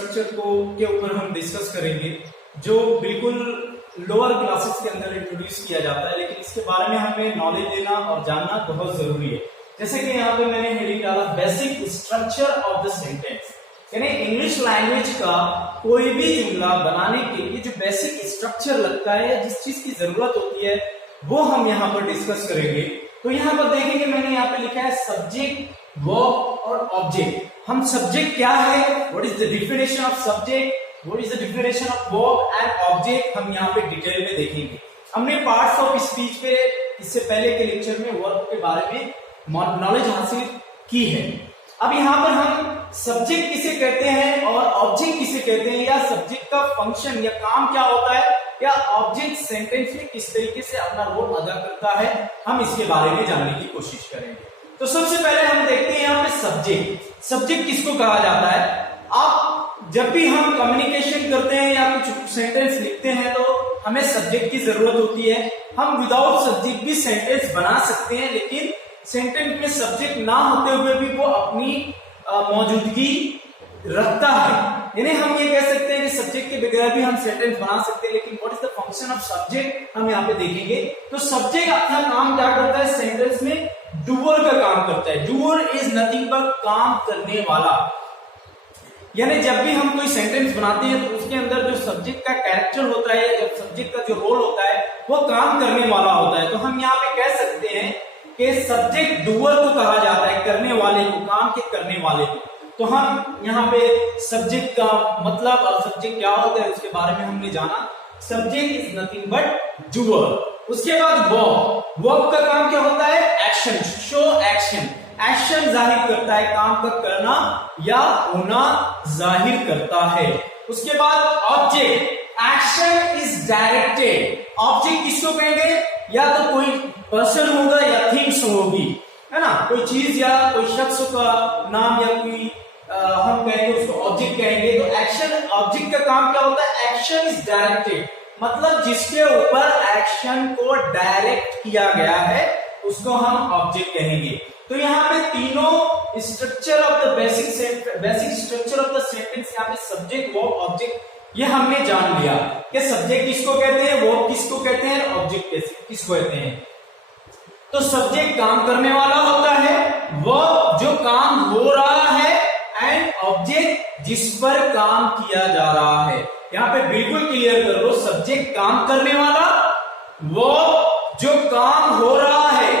Structure को के ऊपर हम डिस्कस करेंगे जो बिल्कुल लोअर क्लासेस के अंदर इंट्रोड्यूस किया जाता है, लेकिन इसके बारे में हमें नॉलेज लेना और जानना बहुत जरूरी है। जैसे कि यहाँ पे मैंने हेडिंग डाला basic structure of the sentence, यानी इंग्लिश लैंग्वेज का कोई भी जुमला बनाने के लिए जो बेसिक स्ट्रक्चर लगता है, जिस चीज की जरूरत होती है, वो हम यहाँ पर डिस्कस करेंगे। तो यहाँ पर देखेंगे मैंने यहाँ पे लिखा है सब्जेक्ट, वर्ब और ऑब्जेक्ट। हम सब्जेक्ट क्या है, what is the definition of subject, what is the definition of verb and object, हम यहाँ पे डिटेल में देखेंगे। हमने पार्ट्स ऑफ स्पीच पे इससे पहले के लेक्चर में वर्ब के बारे में नॉलेज हासिल की है। अब यहाँ पर हम सब्जेक्ट किसे कहते हैं और ऑब्जेक्ट किसे कहते हैं, या सब्जेक्ट का फंक्शन या काम क्या होता है, या ऑब्जेक्ट सेंटेंस में किस तरीके से अपना रोल अदा करता है, हम इसके बारे में जानने की कोशिश करेंगे। तो सबसे पहले हम देखते हैं यहाँ पे सब्जेक्ट। सब्जेक्ट किसको कहा जाता है? आप जब भी हम कम्युनिकेशन करते हैं या कुछ सेंटेंस लिखते हैं तो हमें सब्जेक्ट की जरूरत होती है। हम विदाउट सब्जेक्ट भी सेंटेंस बना सकते हैं, लेकिन सेंटेंस में सब्जेक्ट ना होते हुए भी वो अपनी मौजूदगी रखता है। यानी हम ये कह सकते हैं कि सब्जेक्ट के बगैर भी हम सेंटेंस बना सकते हैं, लेकिन what is the function of subject हम यहाँ पे देखेंगे। तो सब्जेक्ट अपना काम क्या करता है सेंटेंस में? डूअर का काम करता है। डूअर इज नथिंग बट काम करने वाला। यानी जब भी हम कोई सेंटेंस बनाते हैं तो उसके अंदर जो सब्जेक्ट का कैरेक्टर होता है, जब सब्जेक्ट का जो रोल होता है, वो काम करने वाला होता है। तो हम यहाँ पे कह सकते हैं कि सब्जेक्ट डूअर को कहा जाता है, करने वाले को, काम के करने वाले को। तो हम यहाँ पे सब्जेक्ट का मतलब और सब्जेक्ट क्या होता है उसके बारे में हमने जाना। Subject is nothing but doer. उसके बाद वर्ब। वर्ब का काम क्या होता है? Action, show action. एक्शन जाहिर करता है, काम का करना या होना जाहिर करता है। उसके बाद object. Action is directed. Object किसको कहेंगे? या तो कोई पर्सन होगा या थिंग्स होगी, है ना, कोई चीज या कोई शख्स का नाम या कोई हम कहेंगे उसको ऑब्जेक्ट कहेंगे। तो एक्शन, ऑब्जेक्ट का काम क्या होता है? एक्शन इज डायरेक्टेड, मतलब जिसके ऊपर एक्शन को डायरेक्ट किया गया है उसको हम ऑब्जेक्ट कहेंगे। तो यहाँ पे तीनों structure of the basic structure of the sentence, यहाँ पे सब्जेक्ट, वर्ब, ऑब्जेक्ट, ये हमने जान लिया कि सब्जेक्ट किसको कहते हैं, वर्ब किसको कहते हैं, ऑब्जेक्ट किसको कहते हैं। तो सब्जेक्ट काम करने वाला होता है, वर्ब जो काम हो रहा है, एंड ऑब्जेक्ट जिस पर काम किया जा रहा है। यहाँ पे बिल्कुल क्लियर कर लो, सब्जेक्ट काम करने वाला, वर्ब जो काम हो रहा है,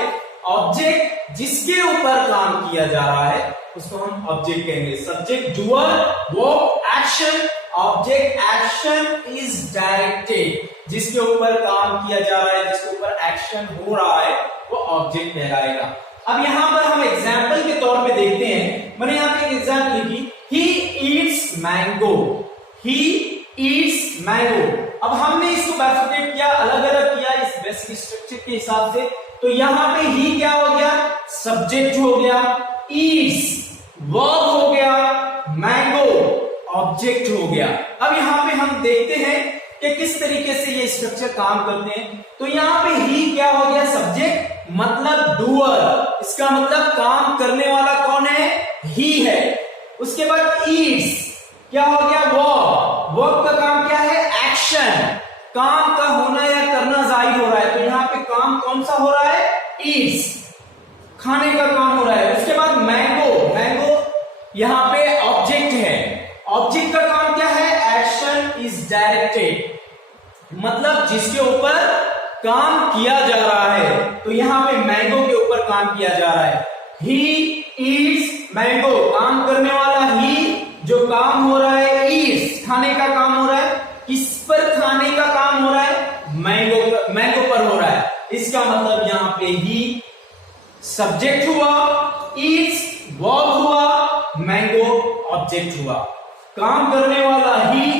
ऑब्जेक्ट जिसके ऊपर काम किया जा रहा है उसको हम ऑब्जेक्ट कहेंगे। Subject doer, verb action, object action is directed, जिसके ऊपर काम किया जा रहा है, जिसके ऊपर एक्शन हो रहा है, वो ऑब्जेक्ट कहलाएगा। अब यहां पर हम एग्जाम्पल के तौर पे देखते हैं। मैंने यहाँ पे एक एग्जाम्पल लिखी, he eats mango, he eats mango. अब हमने इसको बाइफरकेट किया, अलग अलग किया इस बेसिक स्ट्रक्चर के हिसाब से। तो यहाँ पे ही क्या हो गया? सब्जेक्ट हो गया, ईट्स वर्ब हो गया, मैंगो ऑब्जेक्ट हो गया। अब यहाँ पे हम देखते हैं कि किस तरीके से ये स्ट्रक्चर काम करते हैं। तो यहाँ पे ही क्या हो गया? सब्जेक्ट, मतलब डूअर, इसका मतलब काम करने वाला कौन है? ही है। उसके बाद ईट्स क्या हो गया? वर्ब, वर्ब का काम क्या है? एक्शन, काम का होना या करना जाहिर हो रहा है। तो यहाँ पे काम कौन सा हो रहा है? ईट्स, खाने का काम हो रहा है। उसके बाद मैंगो, मैंगो यहाँ पे ऑब्जेक्ट है, ऑब्जेक्ट का काम क्या है? एक्शन इज डायरेक्टेड, मतलब जिसके ऊपर काम किया जा रहा है। तो यहाँ पे मैंगो के ऊपर काम किया जा रहा है। ही ईट्स मैंगो, काम करने वाला ही, जो काम हो रहा है ईट्स, खाने का काम हो रहा है। किस पर खाने का काम हो रहा है? मैंगो, मैंगो पर हो रहा है। इसका मतलब यहाँ पे ही सब्जेक्ट हुआ, ईट्स वर्ब हुआ, मैंगो ऑब्जेक्ट हुआ। काम करने वाला ही,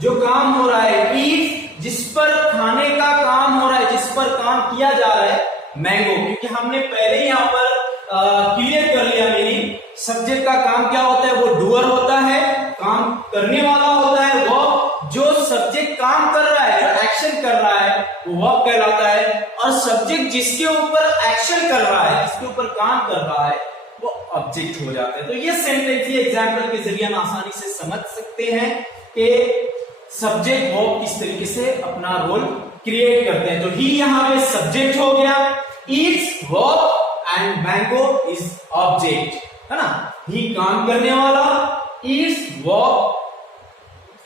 जो काम हो रहा है ईट्स, जिस पर खाने का काम हो रहा है, जिस पर काम किया जा रहा है मैंगो। क्योंकि हमने पहले ही यहाँ पर क्लियर कर लिया मीनिंग, सब्जेक्ट का काम क्या होता है? वो डूअर होता है, काम करने वाला होता है। वो जो सब्जेक्ट काम कर रहा है, जो एक्शन कर रहा है, वो वर्ब कहलाता है। और सब्जेक्ट जिसके ऊपर एक्शन कर रहा है, जिसके ऊपर काम कर रहा है, वो ऑब्जेक्ट हो जाता है। तो ये सेंटेंस, ये एग्जाम्पल के जरिए हम आसानी से समझ सकते हैं कि सब्जेक्ट वर्ब किस तरीके से अपना रोल क्रिएट करते हैं। तो ही यहाँ पे सब्जेक्ट हो गया, Yeats verb and mango is object, है ना। ही काम करने वाला, ईट्स वर्ब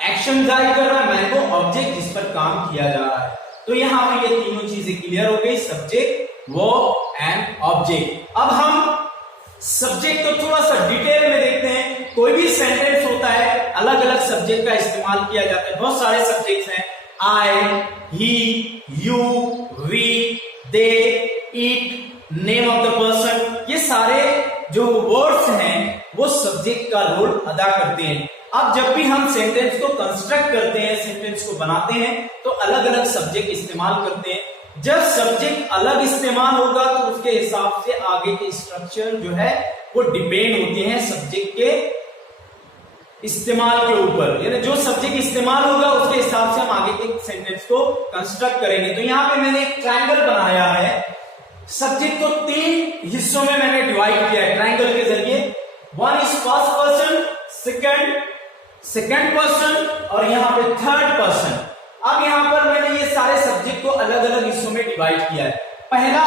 एक्शन जारी कर रहा है, मैंगो ऑब्जेक्ट जिस पर काम किया जा रहा है। तो यहाँ पे ये तीनों चीजें क्लियर हो गई, सब्जेक्ट वर्ब एंड ऑब्जेक्ट। अब हम सब्जेक्ट को थोड़ा सा डिटेल में देखते हैं। कोई भी सेंटेंस होता है, अलग अलग सब्जेक्ट का इस्तेमाल किया जाता है। बहुत सारे सब्जेक्ट्स हैं, I, he, you, we, they, it, name of the person. ये सारे जो वर्ड्स हैं वो सब्जेक्ट का रोल अदा करते हैं। अब जब भी हम सेंटेंस को कंस्ट्रक्ट करते हैं, सेंटेंस को बनाते हैं, तो अलग अलग सब्जेक्ट इस्तेमाल करते हैं। जब सब्जेक्ट अलग इस्तेमाल होगा तो उसके हिसाब से आगे के स्ट्रक्चर जो है वो डिपेंड होते हैं सब्जेक्ट के इस्तेमाल के ऊपर। यानी जो सब्जेक्ट इस्तेमाल होगा उसके हिसाब से हम आगे के सेंटेंस को कंस्ट्रक्ट करेंगे। तो यहाँ पे मैंने एक ट्रायंगल बनाया है, सब्जेक्ट को 3 हिस्सों में मैंने डिवाइड किया है ट्रायंगल के जरिए। One is first person, second person और यहाँ पे थर्ड पर्सन। अब यहाँ पर मैंने ये सारे सब्जेक्ट को अलग अलग हिस्सों में डिवाइड किया है। पहला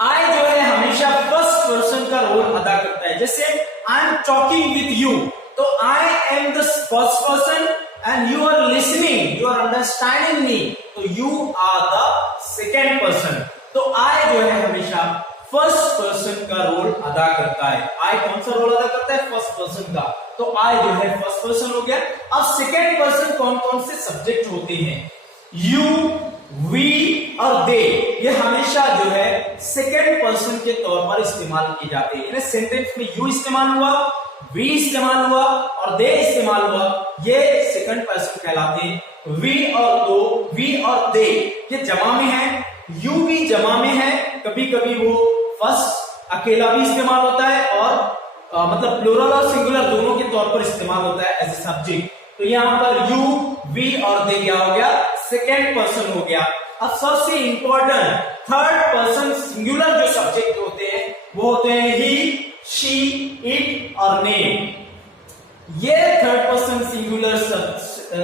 आई जो है हमेशा फर्स्ट पर्सन का रोल अदा करता है। जैसे I am talking with you, तो I am the first person and you are listening, you are understanding me, तो you are the second person. तो आई जो है हमेशा फर्स्ट पर्सन का रोल अदा करता है। आई कौन सा रोल अदा करता है? फर्स्ट पर्सन का। तो आई जो है फर्स्ट पर्सन हो गया। अब सेकेंड पर्सन कौन कौन से सब्जेक्ट होते हैं? यू, वी और दे, ये हमेशा जो है सेकेंड पर्सन के तौर पर इस्तेमाल किए जाते हैं। सेंटेंस में यू इस्तेमाल हुआ, वी इस्तेमाल हुआ और दे इस्तेमाल हुआ, ये सेकंड पर्सन कहलाते हैं। वी और दे ये जमा में है, यू भी जमा में है, कभी कभी वो फर्स्ट अकेला भी इस्तेमाल होता है और मतलब प्लूरल और सिंगुलर दोनों के तौर पर इस्तेमाल होता है एज ए सब्जेक्ट। तो यहाँ पर यू, वी और दे क्या हो गया? सेकेंड पर्सन हो गया। अब सबसे इंपॉर्टेंट थर्ड पर्सन सिंगुलर जो सब्जेक्ट होते हैं वो होते हैं ही, शी, इट और नेम। ये थर्ड पर्सन सिंगुलर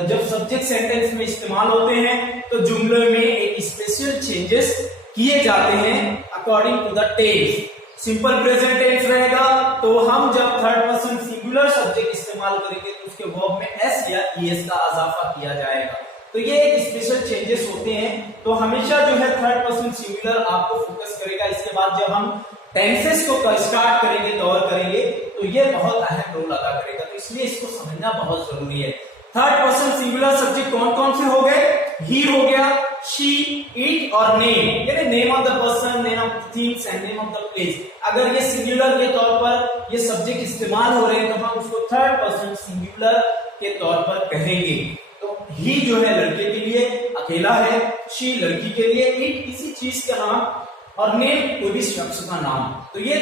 जब सब्जेक्ट सेंटेंस में इस्तेमाल होते हैं तो जुमले में एक स्पेशल चेंजेस किए जाते हैं according to the tense. Simple present tense रहेगा तो हम जब थर्ड पर्सन सिंगुलर सब्जेक्ट इस्तेमाल करेंगे तो उसके वर्ब में एस या ईएस का इजाफा किया जाएगा। तो ये एक स्पेशल चेंजेस होते हैं। तो हमेशा जो है थर्ड पर्सन सिंगुलर आपको फोकस करेगा। इसके बाद जब हम टेंसेस को स्टार्ट करेंगे, कवर करेंगे, तो ये बहुत अहम रोल अदा करेगा। तो इसलिए इसको समझना बहुत जरूरी है। थर्ड पर्सन सिंगुलर सब्जेक्ट कौन कौन से हो गए? ही हो गया, शी, इट और नेम, यानी name of the person, name of things and name of the place. अगर ये सिंगुलर के तौर पर ये सब्जेक्ट इस्तेमाल हो रहे हैं तो हम उसको थर्ड पर्सन सिंगुलर के तौर पर कहेंगे। तो ही जो है लड़के के लिए अकेला है, शी लड़की के लिए, इट किसी चीज का नाम और नेम कोई भी शख्स का नाम। तो ये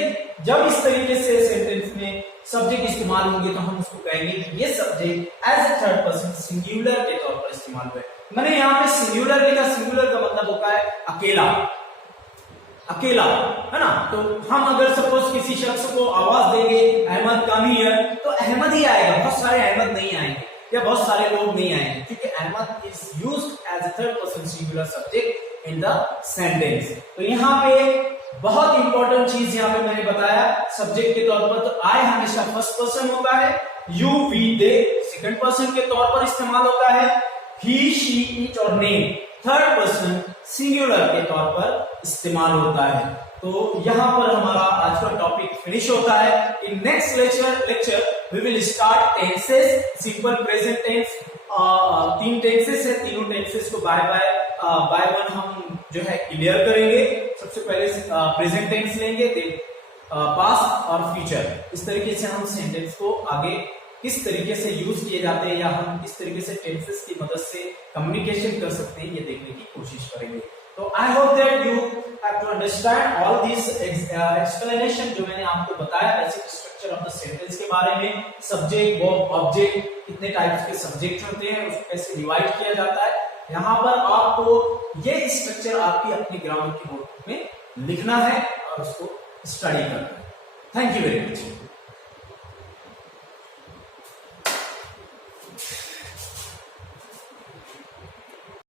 जब इस तरीके से सेंटेंस में सब्जेक्ट इस्तेमाल होंगे तो हम उसको कहेंगे कि ये subject as a third person singular के तौर पर इस्तेमाल हुआ है। मैंने यहाँ पे सिंगुलर लिखा, सिंगुलर का मतलब होता है अकेला, अकेला, है ना। तो हम अगर सपोज किसी शख्स को आवाज देंगे अहमद कम हियर, तो अहमद ही आएगा, बहुत सारे अहमद नहीं आएंगे या बहुत सारे लोग नहीं आएंगे, क्योंकि Ahmad is used as a third person singular subject in the sentence. तो यहाँ पे बहुत इंपॉर्टेंट चीज यहाँ पे मैंने बताया सब्जेक्ट के तौर पर। तो आई हमेशा फर्स्ट पर्सन होता है, you, we, they second person के तौर पर इस्तेमाल होता है, ही, शी, इट और नेम थर्ड पर्सन सिंगुलर के तौर पर इस्तेमाल होता है। तो यहाँ पर हमारा आज का टॉपिक फिनिश होता है। In next lecture we will start tenses, simple present tense. 3 tenses है, तीनों टेंसेस को बाय वन हम जो है क्लियर करेंगे। सबसे पहले प्रेजेंट टेंस लेंगे, पास्ट और फ्यूचर। इस तरीके से हम सेंटेंस को आगे किस तरीके से यूज किए जाते हैं या हम किस तरीके से टेंसेस की मदद से कम्युनिकेशन कर सकते हैं, ये देखने की कोशिश करेंगे। तो I hope that you have to understand all this explanation जो मैंने आपको बताया, basic structure of the sentence के बारे में, सब्जेक्ट, वर्ब, ऑब्जेक्ट, कितने टाइप्स के सब्जेक्ट होते हैं, उसको कैसे डिवाइड किया जाता है। यहाँ पर आपको ये स्ट्रक्चर आपकी अपनी ग्रामर की नोटबुक में लिखना है और उसको स्टडी करना है। Thank you very much.